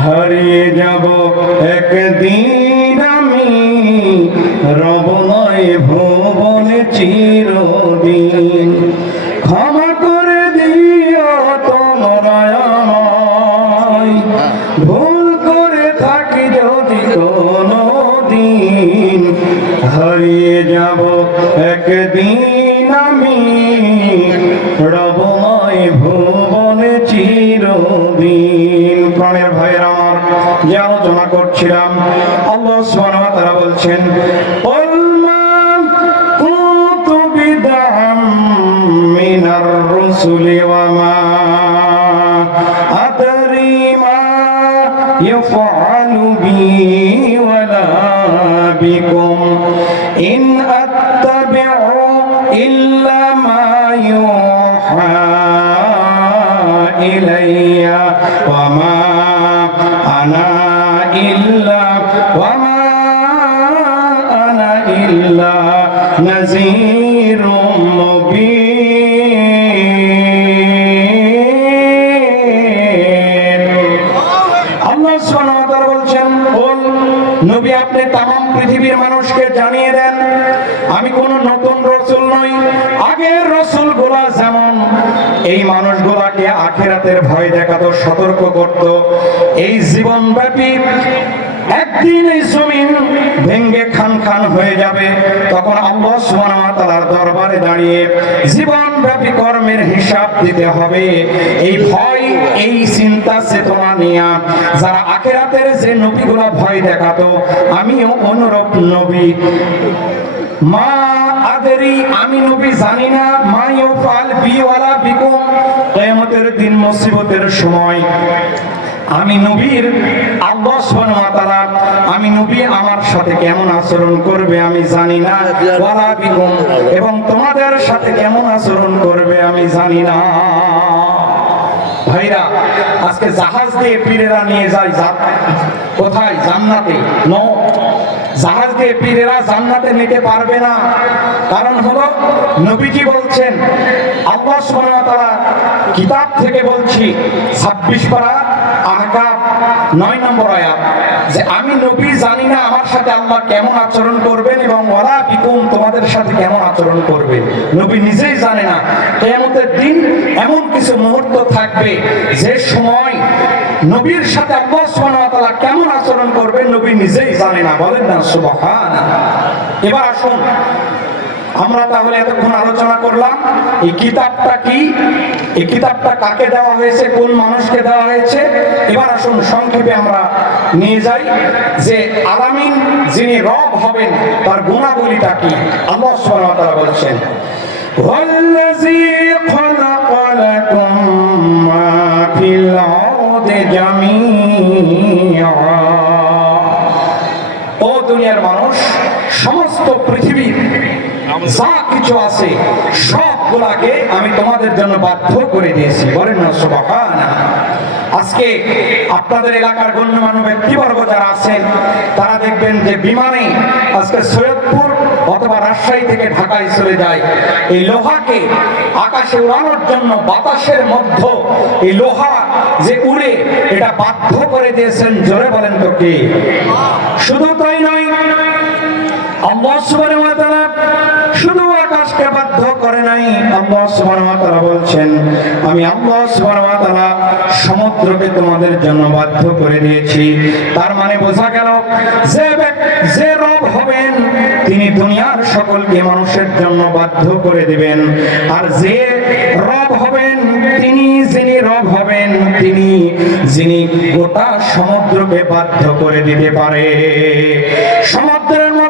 হারিয়ে যাব একদিন আমি। রব নয়, ভুবন চিরদিন। ক্ষমা করে দিও তোমরা ভুল করে থাকি যদি কোনো দিন হারিয়ে যাব একদিন الرسل وما أدري ما يفعل بي ولا بكم. إن أتبع إلا ما يوحى إلي وما أنا إلا وما أنا إلا نذير مبين. মানুষকে জানিয়ে দেন, আমি কোন নতুন রসুল নই, আগের রসুল গোলা যেমন। এই মানুষ মানুষগুলাকে আখেরাতের ভয় দেখাতো, সতর্ক করত। এই জীবনব্যাপী একদিন এই জমিন ভেঙ্গে খান খান হয়ে যাবে। তখন আল্লাহ সুবহানাহু তাআলার দরবারে দাঁড়িয়ে জীবনব্যাপী কর্মের হিসাব দিতে হবে। এই ভয়, এই চিন্তা, চেতনা নিয়ে যারা আখেরাতের যে নবীগুলো ভয় দেখাতো, আমিও অনুরূপ নবী। মা আদেরি আমি নবী জানি না মা ইউফাল বিওয়ালা বিকুম। কিয়ামতের দিন মুসিবতের সময় আমি নবীর আল্লাহ সুবহানাহু আমি নবী আমার সাথে কেমন আচরণ করবে আমি জানি না। ওয়ালা বিকুম, এবং তোমাদের সাথে কেমন আচরণ করবে আমি জানি না। ভাইরা, আজকে জাহাজ দিয়ে পীরেরা নিয়ে যায় কোথায়? জান্নাতে। ন, জাহাজ দিয়ে পীরেরা জান্নাতে নিতে পারবে না। কারণ হলো নবীজি বলছেন? আল্লাহ সুবহানাহু ওয়া তাআলা কিতাব থেকে বলছি 26 পারা আহকাম 9 নম্বর আয়াত যে আমি নবী জানি না আমার সাথে আল্লাহ কেমন আচরণ করবেন এবং ওরা বিকুম তোমাদের সাথে কেমন আচরণ করবেন নবী নিজেই জানে না। কিয়ামতের দিন এমন কিছু মুহূর্ত থাকবে যে সময় নবীর সাথে আল্লাহ সুবহানাহু ওয়া কেমন আচরণ করবেন নবী নিজেই জানে না। বলেন না সুবহান এবার আসুন। আমরা তাহলে এতক্ষণ আলোচনা করলাম, এই কিতাবটা কি? এই কিতাবটা কাকে দেওয়া হয়েছে? কোন মানুষকে দেওয়া হয়েছে? এবার আসুন সংক্ষেপে আমরা নিয়ে যাই যে আলামিন যিনি রব হবেন, তার গুণাবলীটা কি? আল্লাহ সুবহানাহু ওয়া তাআলা বলেছেন, ওয়াল্লাযী খালাকালাকুম মা ও দুনিয়ার মানুষ, সমস্ত পৃথিবীর যা কিছু আছে, সবগুলাকে আমি তোমাদের জন্য বাধ্য করে দিয়েছি। বলেন না, সুবহানাল্লাহ। আজকে আপনাদের এলাকার গণ্যমান্য ব্যক্তিবর্গ যারা আছেন, তারা দেখবেন যে বিমানে আজকে সৈয়দপুর অথবা রাজশাহী থেকে ঢাকায় চলে যায়। এই লোহাকে আকাশে উড়ানোর জন্য বাতাসের মধ্য এই লোহা যে উড়ে, এটা বাধ্য করে দিয়েছেন, জোরে বলেন তো কে? শুধু তাই নয়, আল্লাহ শুধু আকাশকে বাধ্য করে নাই, আল্লাহ সুবহানাহু বলছেন, আমি আল্লাহ সুবহানাহু সমুদ্রকে তোমাদের জন্য বাধ্য করে দিয়েছি। তার মানে বোঝা গেল, যে যে রব হবেন, তিনি দুনিয়ার সকলকে মানুষের জন্য বাধ্য করে দিবেন। আর যে রব হবেন, তিনি যিনি রব হবেন, তিনি যিনি গোটা সমুদ্রকে বাধ্য করে দিতে পারে। সমুদ্রের মধ্যে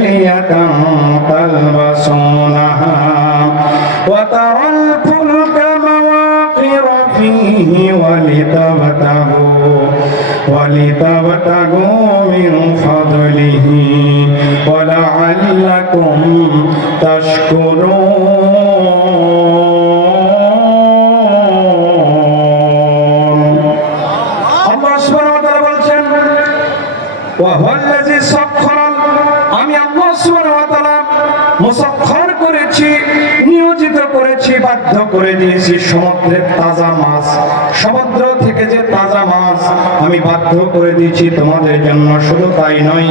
ولتبتغوا من فضله ولعلكم تشكرون. বাধ্য করে দিয়েছি সমুদ্রের তাজা মাছ। সমুদ্র থেকে যে তাজা মাছ আমি বাধ্য করে দিয়েছি তোমাদের জন্য, শুধু তাই নয়,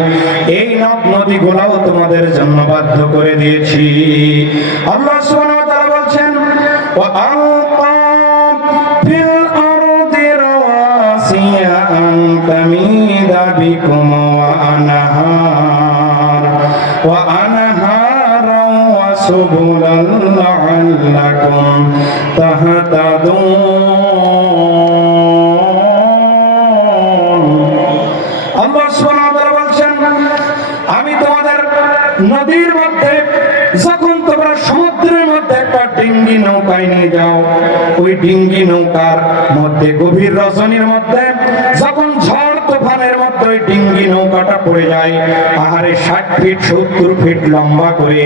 এই নদ নদী গোলাও তোমাদের জন্য বাধ্য করে দিয়েছি। আল্লাহ সুবহানাহু বলছেন, ওয়া বিকুম ওয়া আনহার। ওয়া আনা وسبلا لعلكم تهتدون আল্লাহ সুবহানাহু ওয়া তাআলা বলছেন আমি তোমাদের নদীর মধ্যে যখন তোমরা সমুদ্রের মধ্যে একটা ডিঙ্গি নৌকায় নিয়ে যাও ওই ডিঙ্গি নৌকার মধ্যে গভীর রজনীর মধ্যে পড়ে যায়। আহারে ষাট ফিট সত্তর ফিট লম্বা করে,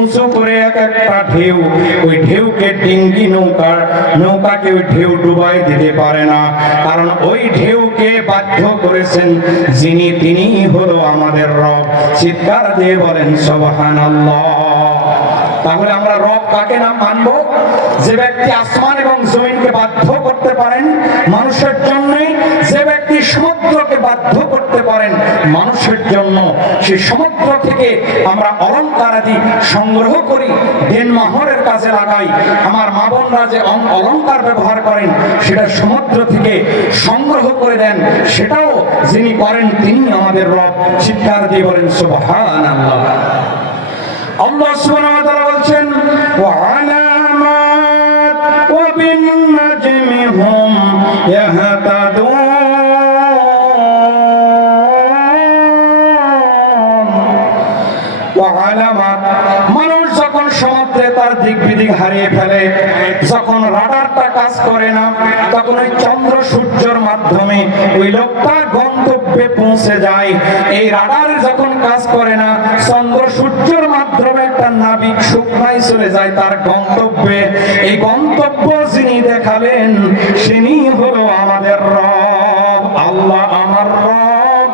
উঁচু করে এক একটা ঢেউ। ওই ঢেউকে ডিঙ্গি নৌকার, নৌকাকে ওই ঢেউ ডুবাই দিতে পারে না। কারণ ওই ঢেউকে বাধ্য করেছেন যিনি, তিনি হলো আমাদের রব। চিৎকার দিয়ে বলেন সোবাহান তাহলে আমরা রব কাকে নাম মানবো? যে ব্যক্তি আসমান এবং জমিনকে বাধ্য করতে পারেন মানুষের জন্যই যে ব্যক্তি সমুদ্রকে বাধ্য করতে মানুষের জন্য সেই সমুদ্র থেকে আমরা অলঙ্কার আদি সংগ্রহ করি দেনমাহরের কাজে লাগাই। আমার মা বোনরা যে অলঙ্কার ব্যবহার করেন, সেটা সমুদ্র থেকে সংগ্রহ করে দেন। সেটাও যিনি করেন তিনি আমাদের রব। চিৎকার দিয়ে বলেন সুবহান আল্লাহ আল্লাহ সুবহানাহু ওয়া তাআলা বলছেন, ওয়া আলামাত ওয়া বিন নাজমি হুম ইয়াহতাদুন হারিয়ে ফেলে। যখন রাডারটা কাজ করে না, তখন ওই চন্দ্র সূর্যের মাধ্যমে ওই লোকটা গন্তব্যে পৌঁছে যায়। এই রাডার যখন কাজ করে না, চন্দ্র সূর্যের মাধ্যমে একটা নাবিক শুকনায় চলে যায় তার গন্তব্যে। এই গন্তব্য যিনি দেখালেন তিনি হলো আমাদের রব। আল্লাহ আমার রব,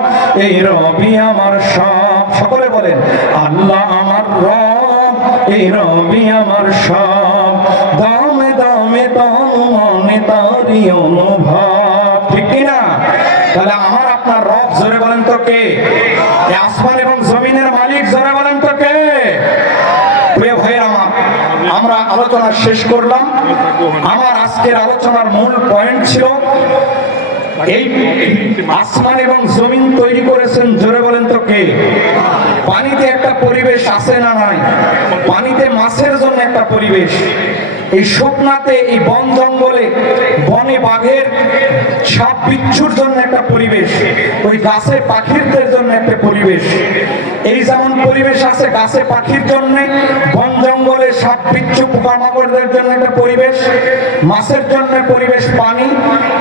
এই রবি আমার সব। সকলে বলেন, আল্লাহ আমার রব। এই রবি আমার সব। দামে দামে তন মনে তারি অনুভব। ঠিক কিনা তাহলে আমার আপনার রব জোরে বলেন তো কে? আসমান এবং জমিনের মালিক জোরে বলেন তো কে? আমার আমরা আলোচনা শেষ করলাম। আমার আজকের আলোচনার মূল পয়েন্ট ছিল এই আসমান এবং জমিন তৈরি করেছেন, জোরে বলেন তো কে? পানিতে একটা পরিবেশ আছে না নাই? পানিতে মাছের জন্য একটা পরিবেশ। এই শুকনাতে এই বন জঙ্গলে, বনে বাঘের সাপ বিচ্ছুর জন্য একটা পরিবেশ। ওই গাছে পাখিরদের জন্য একটা পরিবেশ। এই যেমন পরিবেশ আছে গাছে পাখির জন্য, বন জঙ্গলে সাপ বিচ্ছু পোকামাকড়দের জন্য একটা পরিবেশ, মাছের জন্য পরিবেশ পানি।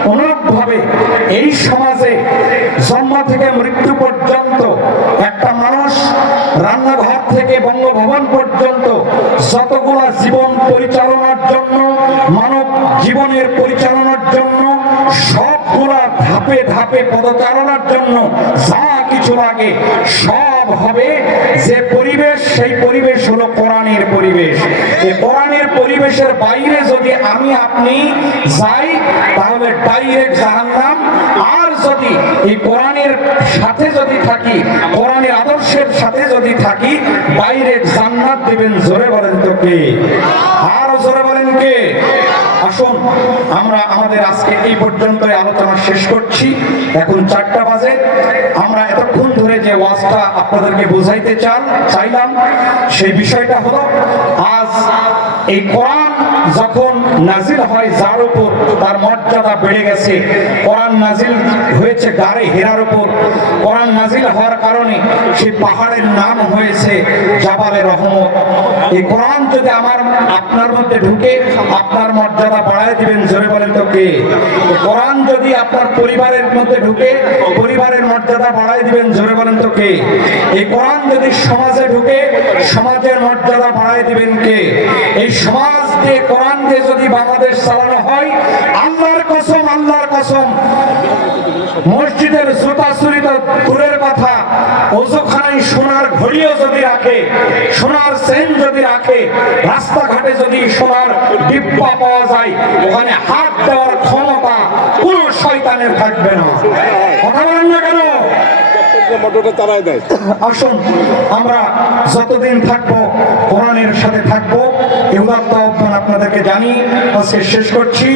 অনুরূপভাবে এই সমাজে জন্ম থেকে মৃত্যু পর্যন্ত একটা মানুষ রান্নাঘর থেকে বঙ্গভবন পর্যন্ত যতগুলা জীবন পরিচালনার জন্য, মানব জীবনের পরিচালনার জন্য, সবগুলা ধাপে ধাপে পদচারণার জন্য যা কিছু লাগে সব হবে, যে পরিবেশ, সেই পরিবেশ হলো কোরআনের পরিবেশ। কোরআনের পরিবেশের বাইরে যদি আমি, আপনি যাই, তাহলে ডাইরেক্ট জাহান্নাম। আর যদি এই কোরআনের সাথে যদি থাকি, কোরআনের আদর্শের সাথে যদি থাকি ডাইরেক্ট জান্নাত দিবেন জোরে বলেন তো কে? আর জোরে বলেন কে? আসুন, আমরা আমাদের আজকে এই পর্যন্ত আলোচনা শেষ করছি। এখন চারটা বাজে। আমরা যে ওয়াজটা আপনাদেরকে বোঝাইতে চান চাইলাম সেই বিষয়টা হলো আজ এই কোরআন যখন নাজিল হয় যার উপর তার মর্যাদা বেড়ে গেছে, কোরআন নাজিল হয়েছে গাড়ে হেরার উপর। কোরআন নাজিল হওয়ার কারণে সেই পাহাড়ের নাম হয়েছে জাবালে রহমত। এই কোরআন যদি আমার, আপনার মধ্যে ঢুকে আপনার মর্যাদা বাড়ায় দিবেন, জোরে বলেন তো কে? কোরআন যদি আপনার পরিবারের মধ্যে ঢুকে পরিবারের মর্যাদা বাড়ায় দিবেন, জোরে বলেন তো কে? এই কোরআন যদি সমাজে ঢুকে সমাজের মর্যাদা বাড়ায় দিবেন কে? এই সমাজ যদি বাংলাদেশ চালানো হয়, আল্লাহর কসম আল্লাহর কসম, মসজিদের চুরি দূরের কথা, ওজোখানায় সোনার ঘড়িও যদি রাখে, সোনার চেন যদি রাখে, রাস্তাঘাটে যদি সোনার ডিব্বা পাওয়া যায়, ওখানে হাত দেওয়ার ক্ষমতা কোন শয়তানের থাকবে না। কথা বলেন না কেন? আসুন আমরা থাকব সাথে থাকব এগুলো আপনাদেরকে জানি শেষ করছি।